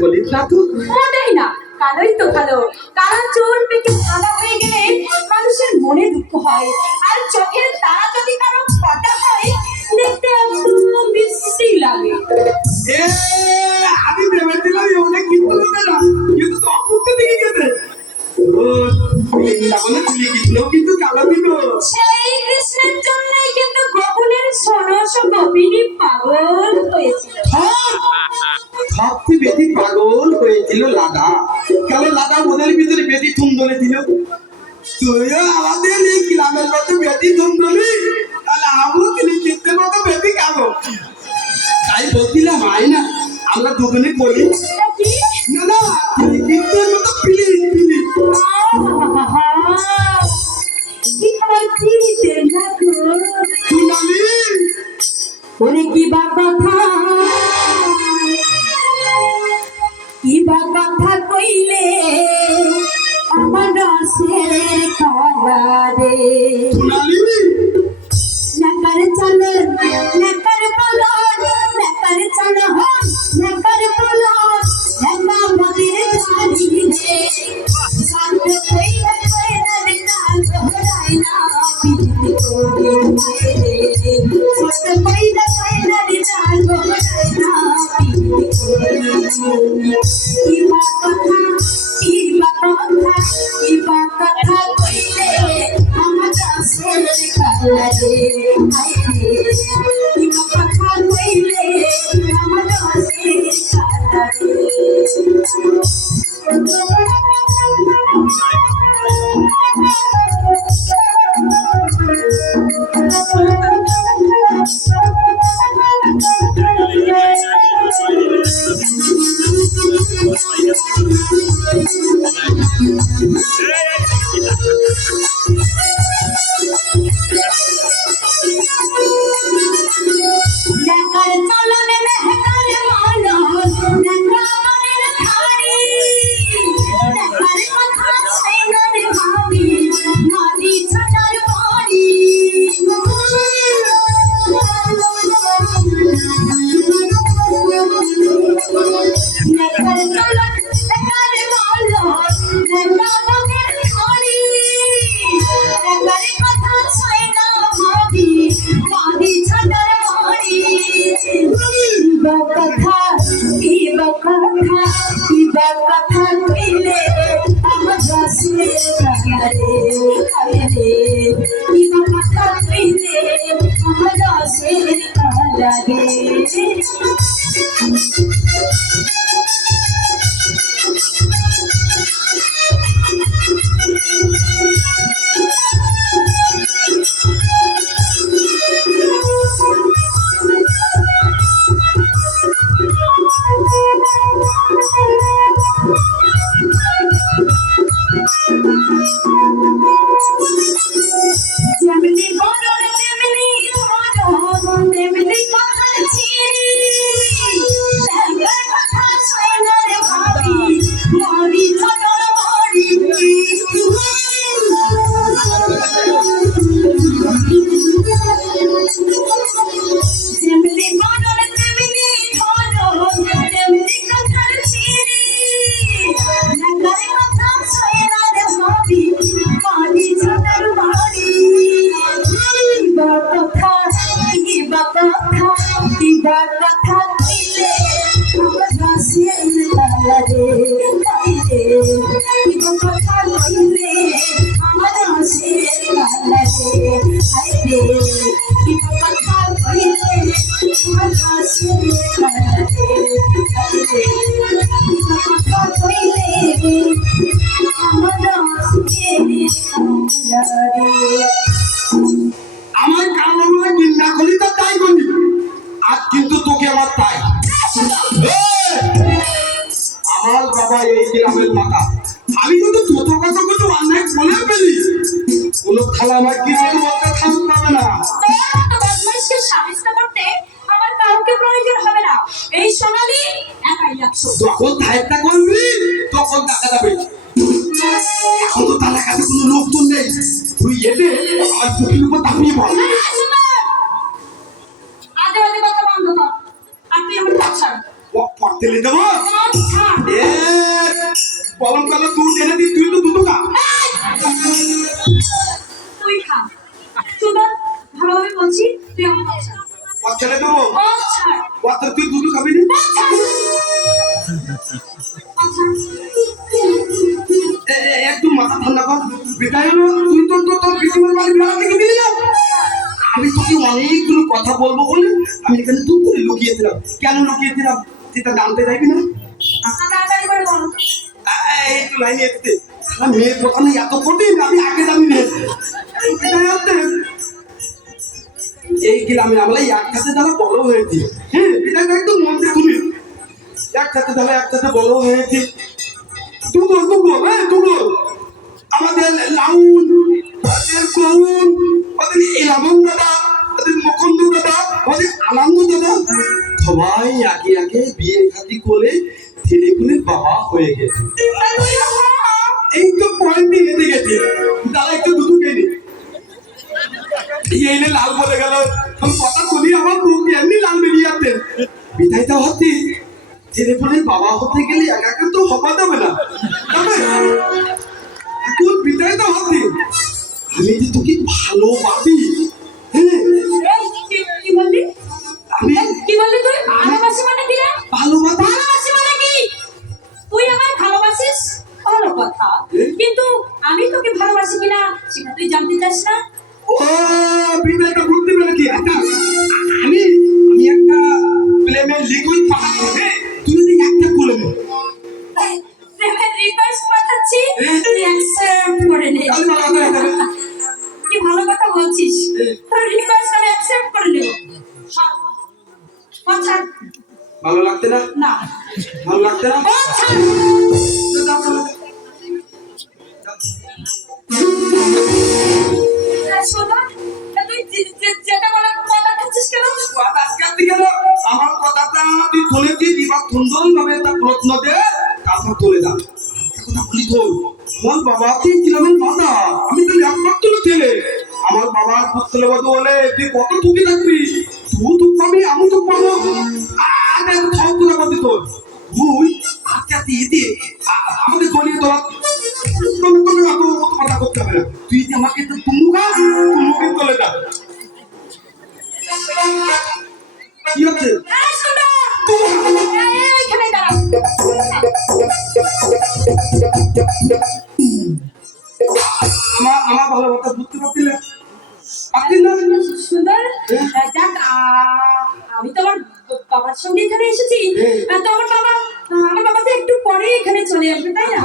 বলিস না তো। মোটেই না, কালোই তো কালো। কালো চুল পেকে সাদা হয়ে গেলে মানুষের মনে দুঃখ হয়, আর চোখের তারা যদি কারো ফাটা হয় দেখতে একদম বিশ্রী লাগে। আমি ভেবেছিলাম অনেক কিন্তু হবে না, কিন্তু তখন তো দিকে গেছে কিন্তু কালো দিল। সেই কৃষ্ণের জন্যই কিন্তু গোকুলের ষোড়শ গোপিনী পাগল হয়েছিল। সবচেয়ে বেশি পাগল হয়েছিল লাদা, কারণ লাদা ওদের ভিতরে বেশি থুম ধরে দিল। তুইও আমাদের এই গ্রামের মতো বেশি থুম ধরি, তাহলে আমিও কিনতে মতো বেশি খাবো। তাই বলছিলাম আয় না আমরা দুজনে বলি না না কিন্তু মতো প্লিজ প্লিজ। কিবা কথা কইলে আমার রসের কালারে নাকার চলে নাকার পলন নাকার চলে হন নাকার পলন নাকা মদির ধারি রে সাথে কইলে কইলে কাল হরাই না বিধি করে রে সাথে কইলে কইলে কাল হরাই না বিধি করে। কিবা কথা কইলে আমার রসের কালারে কিবা কথা কইলে আমার রসের কালারে। নাকার চলনে মেহকার মানো নাকা মনের ধারি নাকার কথা সাইনার ভাবি মারি ছাটার বাড়ি নাকার চলন নাকার মানো নাকা মনের ধারি নাকার কথা সাইনা ভাবি মারি ছাটার কিবা কথা কইলে আমার রসের কালারে কিবা কথা কইলে আমার রসের কালারে। যেমনি বদল তেমনি ধরো তেমনি কথার ছিরি কথা সাইনার ভাবি মরি ছাটার বাড়ি। যেমনি বদল তেমনি ধরো তেমনি কথার ছিরি কথা সাইনার ভাবি মরি ছাটার বাড়ি। কিবা কথা কইলে আমার রসের কালারে কিবা কথা কইলে আমার রসের কালারে কিবা কথা কইলে আমার রসের কালারে কিবা কথা কইলে আমার রসের কালারে। আমার কালো বলে নিন্দা করি তো তাই বলি, আর কিন্তু তোকে আমার তাই। আমার বাবা এই গ্রামের মাথা, আমি কিন্তু তোর কথা কিছু অন্যায় বলে ফেলি, কোনো খেলা আমার কিছু বলতে থাকতে পাবে না। বদমাইশকে সাহায্য করতে আমার কাউকে প্রয়োজন হবে না, এই সোনালি একাই লাগছো। যখন ধায়টা করবি তখন দেখা যাবে। এখন তো তার কাছে কোনো লোকজন নেই, তুই এলে আর চোখের উপর তাপিয়ে বল। আজে বাজে কথা বন্ধ কর, আপনি আমার পথ ছাড়। পথ ঠেলে দেবো? কলম কালো দুধ এনে দিই, তুই তো দুধ খা। তুই খা। সুন্দর, ভালোভাবে বলছি, তুই আমার পথ ছাড়। পথ ছেড়ে দেবো। পথ ছাড়। পথ তুই দুধ খাবি না? পথ ছাড়। পথ ছাড়। একটু মাথা ঠান্ডা কর। বেটা এলো, তুই তো তোর পৃথিবীর বাড়ি বেড়া থেকে দিলি না। আমি তোকে অনেকগুলো কথা বলবো বলে আমি এখানে তুই করে লুকিয়েছিলাম। কেন লুকিয়েছিলাম তুই তা জানতে চাইবি না? তাড়াতাড়ি করে বল। এই তো লাইনে এসছে। মেয়ের কথা নেই এত কঠিন, আমি আগে জানি না। এই গ্রামে আমরা একসাথে যারা বড় হয়েছি, হ্যাঁ এটা একদম মন দিয়ে শুনি। একসাথে যারা একসাথে বড় হয়েছি, দুগো হ্যাঁ দুগো আমাদের লাউন, আমাদের কৌন, আমাদের ইলামন দাদা, আমাদের মুকুন্দ দাদা, আমাদের আনন্দ দাদা সবাই আগে আগে বিয়ে শাদী করে ছেলেগুলির বাবা হয়ে গেছে। এই তো পয়েন্টে হেঁটে গেছে। দাদা একটু দুধ খেয়ে এই লাল বলে গেল, আমি কথা শুনি আমার মুখ এমনি লাল বেরিয়ে যাচ্ছে। বিধাইতা হচ্ছে ছেলেপুলের বাবা হতে গেলে একা একা তো হওয়া যাবে না, তবে এখন বিধাইতা হচ্ছে আমি যে তোকে ভালোবাসি। হ্যাঁ কি বললি? আমি কি বললি তুই? ভালোবাসি মানে কি রে? ভালোবাসি। ভালোবাসি মানে কি? তুই আমায় ভালোবাসিস, ভালো কথা, কিন্তু আমি তোকে ভালোবাসি কিনা সেটা তুই জানতে চাস না? ও বিধাইতা বুঝতে পেরে কি একটা আমি একটা প্রেমের লিকুইড পাঠাবো, হ্যাঁ তুই যদি একটা করে নে। প্রেমের রিকোয়েস্ট পাঠাচ্ছি, তুই অ্যাকসেপ্ট করে নে। তাহলে ভালো কথা হয়ে যাবে। কি ভালো কথা বলছিস, তোর রিকোয়েস্ট আমি অ্যাকসেপ্ট করে নেব। আচ্ছা ভালো লাগছে না? না ভালো লাগছে না? আচ্ছা শোনা, তুই যেটা বলার কথা খাচ্ছিস কেন? কথা আটকাতে গেল। আমার কথাটা তুই শুনেছিস, এবার সুন্দরভাবে একটা প্রশ্ন দে, তারপর তুলে দাও। কথা বলি তো, আমার বাবা তুই গ্রামের মাতা, আমি তো একমাত্র ছেলে। আমার বাবার পুত্রবধূ হলে তুই কত টুকি থাকবি? তুই তো পাবি, আমি তো পাবো। আরে সব কথা বলছি তোর, তুই আজকে দিয়ে দিয়ে আমাকে গলিয়ে দেওয়া তোকে এত কথা করতে হবে না। তুই যে আমাকে তুমুকা চলে যা। কি হচ্ছে? এই শোনা, এইখানে দাঁড়া। আমার ভালোবাসা বুঝতে পারছি না। পারছি না। সুন্দর, দেখ, আমি তো আমার বাবার সঙ্গে এখানে এসেছি। তো আমার বাবা তো একটু পরে এখানে চলে আসবে, তাই না?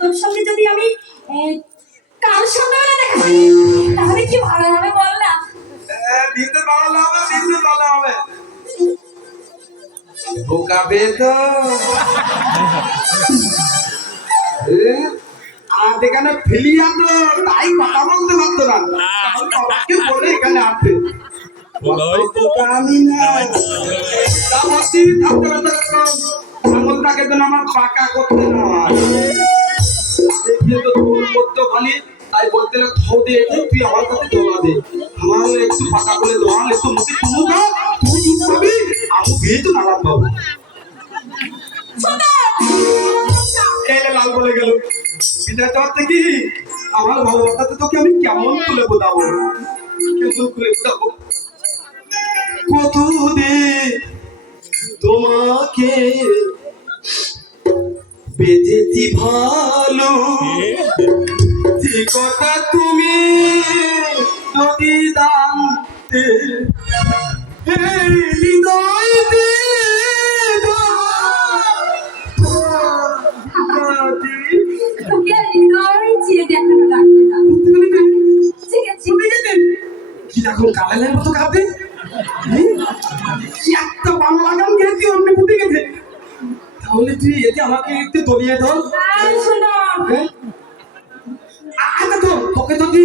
তোর সঙ্গে যদি আমি কাল সন্ধ্যাবেলা দেখা করি, তাহলে কি ভালো হবে বল না? দিতে ভালো হবে, দিতে ভালো হবে। ঢোকাবে তো আর এখানে ফেলিয়া তো তাই কথা বলতে পারতো না। বাবাকে বলে এখানে আসতে আমি না তা বলছি, থাকতে পারতো আমলটাকে যেন আমার পাকা করতে না হয়। তো তোর করতে খালি তাই বলতে না, খাও দিয়ে তুই আমার কাছে জমা দে, আমার একটু পাকা করে দোয়াল একটু মুখে তুমুকা, তুই দুধ পাবি, আমি বিয়ে তো নারাম পাবো। এটা লাল বলে গেল। বিদায় দেওয়ার থেকে আমার ভালোবাসাতে তোকে আমি কেমন খুলে বোঝাবো, কেমন খুলে বোঝাবো। কত দে তোমাকে বেঁধেছি ভালো, যে কথা তুমি যদি জানতে হৃদয় তোকে আর হৃদয় চিরে দেখানো লাগবে না, ঠিক আছে? কি এখন কালালের মতো কাঁদে, একটা বাংলা গান গেয়েছি অন্য ফুটে গেছে। তাহলে তুই এতে আমাকে একটু দলিয়ে ধর। আচ্ছা তো তোকে যদি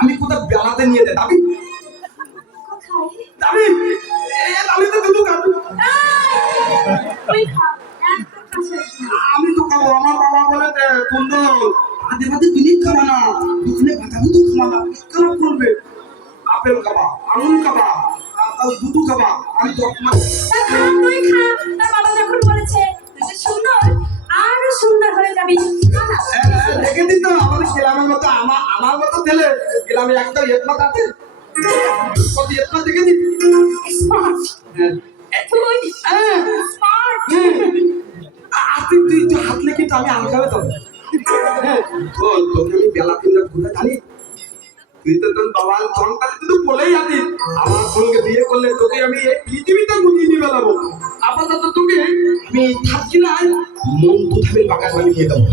আমি কোথাও বেড়াতে নিয়ে যাই, যাবি? যাবি? আমি তো দুটো খাবো। আমি তো খাবো, আমার বাবা বলে সুন্দর আধে বাদে জিনিস খাবা না, দোকানে বাঁধাবি তো খাবা না, খারাপ করবে। আপেল খাবা, আঙুর খাবা, দুধু খাবা, আমি তো তুই খা। তার বাবা যখন বলেছে সুন্দর আরো সুন্দর হয়ে যাবে। যাবি না না দেখে দিন তো আমাদের গ্রামের মতো আমার মতো ছেলে গ্রামে একটা ইয়েতমা আছে কত ইয়েতমা দেখে দিন স্মার্ট তুই স্মার্ট তুই তুই তুই হাতলে কিন্তু আমি আলগাবে তো হ্যাঁ তোকে আমি বেলা তিনটা ঘুরে জানি তুই তো তোর বাবার সন্তানে তুই তো বলেই আছিস আমার সঙ্গে বিয়ে করলে তোকে আমি এই পৃথিবীতে গুলিয়ে দিয়ে বেলাবো আপাতত তোকে আমি থাকছি না মন তো থাকবে বাগান বানিয়ে দেবো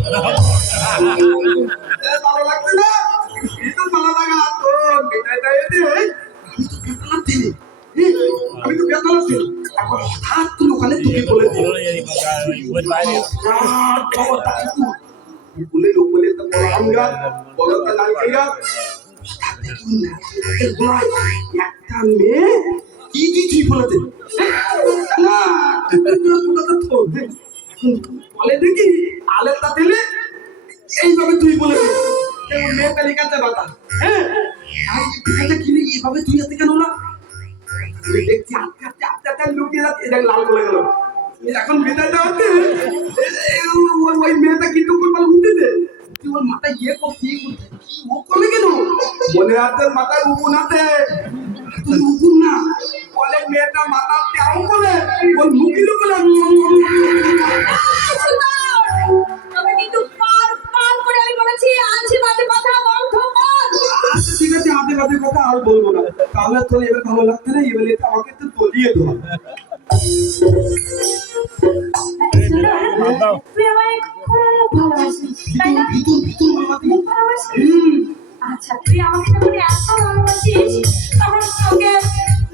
ভালো লাগছে না এই তো ভালো লাগা তোর বেটাটা এতে আমি তো বেতন দিই এখন হঠাৎ তুই ওখানে তোকে বলে দিই বলে লোক বলে তো আমরা বলো তো দাঁড়িয়ে একটা মেয়ে কি কি ঠিক বলেছে না বলে দেখি আলের তা দিলে এইভাবে তুই বলেছে মেয়ে তালিকাতে বাতা হ্যাঁ কিনে এইভাবে তুই এতে কেন না দেখছি আস্তে আস্তে আস্তে আস্তে লুকিয়ে যাচ্ছে এটা লাল বলে গেল এখন মেয়েটা হচ্ছে ওই মেয়েটা কিন্তু করবার উঠেছে তুই ওর মাথায় ইয়ে করছি কি ও করলে কেন মনে আছে মাথায় উকুন আছে তুই উকুন না বলে মেয়েটা মাথা তেও করে ওর মুখিলও করে তবে কিন্তু পার করে আমি বলেছি আজে বাজে কথা বন্ধ কর আচ্ছা ঠিক আছে আজে বাজে কথা আর বলবো না তাহলে তোর এবার ভালো লাগছে না এবার এটা আমাকে তো বলিয়ে দেবো তুই আমায় খুব ভালোবাসিস তাই না ভিতর ভিতর মামা খুব ভালোবাসিস আচ্ছা তুই আমাকে যখন এত ভালোবাসিস তখন তোকে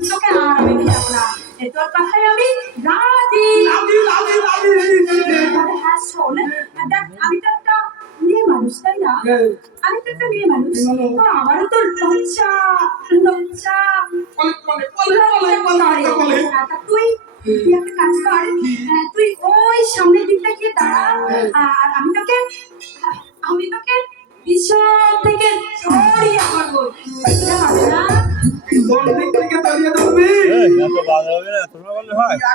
তোকে আর আমি ফেরাবো না তোর কথায় আমি রাজি তবে হ্যাঁ শোন দেখ আমি তো একটা মেয়ে মানুষ তাই না আমি তো একটা মেয়ে মানুষ তো আমারও তো লজ্জা তুই একটা কাজ কর তুই ওই সামনের দিকটা গিয়ে দাঁড়া আর আমি তোকে পিছন থেকে জড়িয়ে ধরবো এটা হবে না কোন দিক থেকে দাঁড়িয়ে ধরবি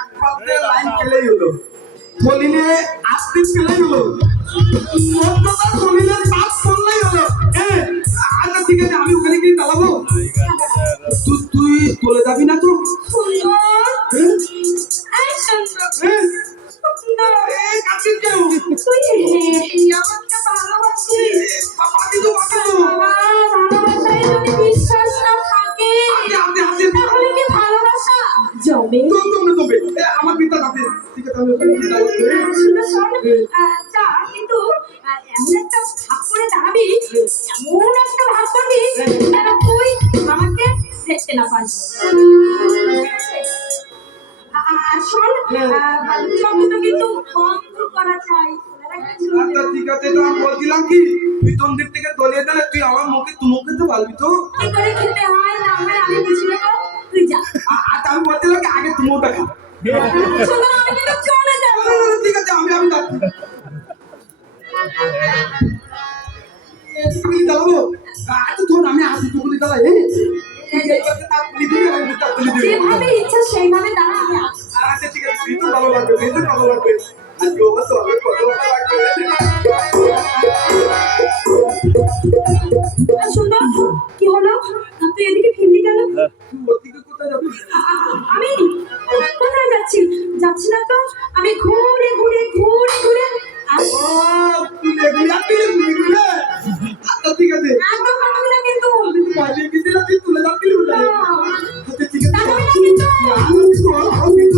একমাত্র লাইন খেলেই হলো বলিলে আসতে খেলেই হলো মধ্যটা বলিলে পাস করলেই হলো হ্যাঁ আচ্ছা ঠিক আছে আমি ওখানে গিয়ে দাঁড়াবো তুই চলে যাবি না তো সুন্দর এই সুন্দর সুন্দর এই কাছের কেউ তুই আমাকে ভালোবাসিস বাকি তো বাবা ভালোবাসায় যদি বিশ্বাস না থাকে তাহলে কি ভালোবাসা জমে তবে আমার পিতা আছে ঠিক আছে আমি ওখানে গিয়ে দাঁড়াবো শুনে শোন যা কিন্তু এমন একটা ভাব করে দাঁড়াবি এমন একটা ভাব করবি যেন তুই আমাকে দেখতে না পাস আর শোন চোখটা কিন্তু বন্ধ করা চাই আচ্ছা ঠিক আছে তো আমি বলছিলাম কি তুই তোর দিক থেকে দলিয়ে দিলে তুই আমার মুখে তুমুক খেতে পারবি তো কি করে খেতে হয় না হয় আমি বুঝি না তুই যা আচ্ছা আমি বলছিলাম কি আগে তুমুকটা খা শোন আমি কিন্তু চলে যাব ঠিক আছে আমি যাচ্ছি তুই দাঁড়াবো আচ্ছা ধর আমি আসি তুই দাঁড়াই তুই এই কথা তা তুলি দিবি আমি তা তুলি দিবি যেভাবে ইচ্ছা সেইভাবে দাঁড়া আমি আসছি আচ্ছা ঠিক আছে তুই তো ভালো লাগবে তুই তো ভালো লাগবে আজকে ওভার তো আমি কত ভালো লাগবে সুন্দর কি হলো তুই এদিকে ফিরলি কেন তুই ওদিকে কোথায় যাবি আমি কোথায় যাচ্ছি না তো আমি ঘুরে ও তুই দেখবি আচ্ছা ঠিক আছে একদম পাঠাবি না কিন্তু বাইরে গিয়ে তুই তুলে যাচ্ছিলি কোথায় আচ্ছা ঠিক আছে পাঠাবি না কিন্তু আমি তো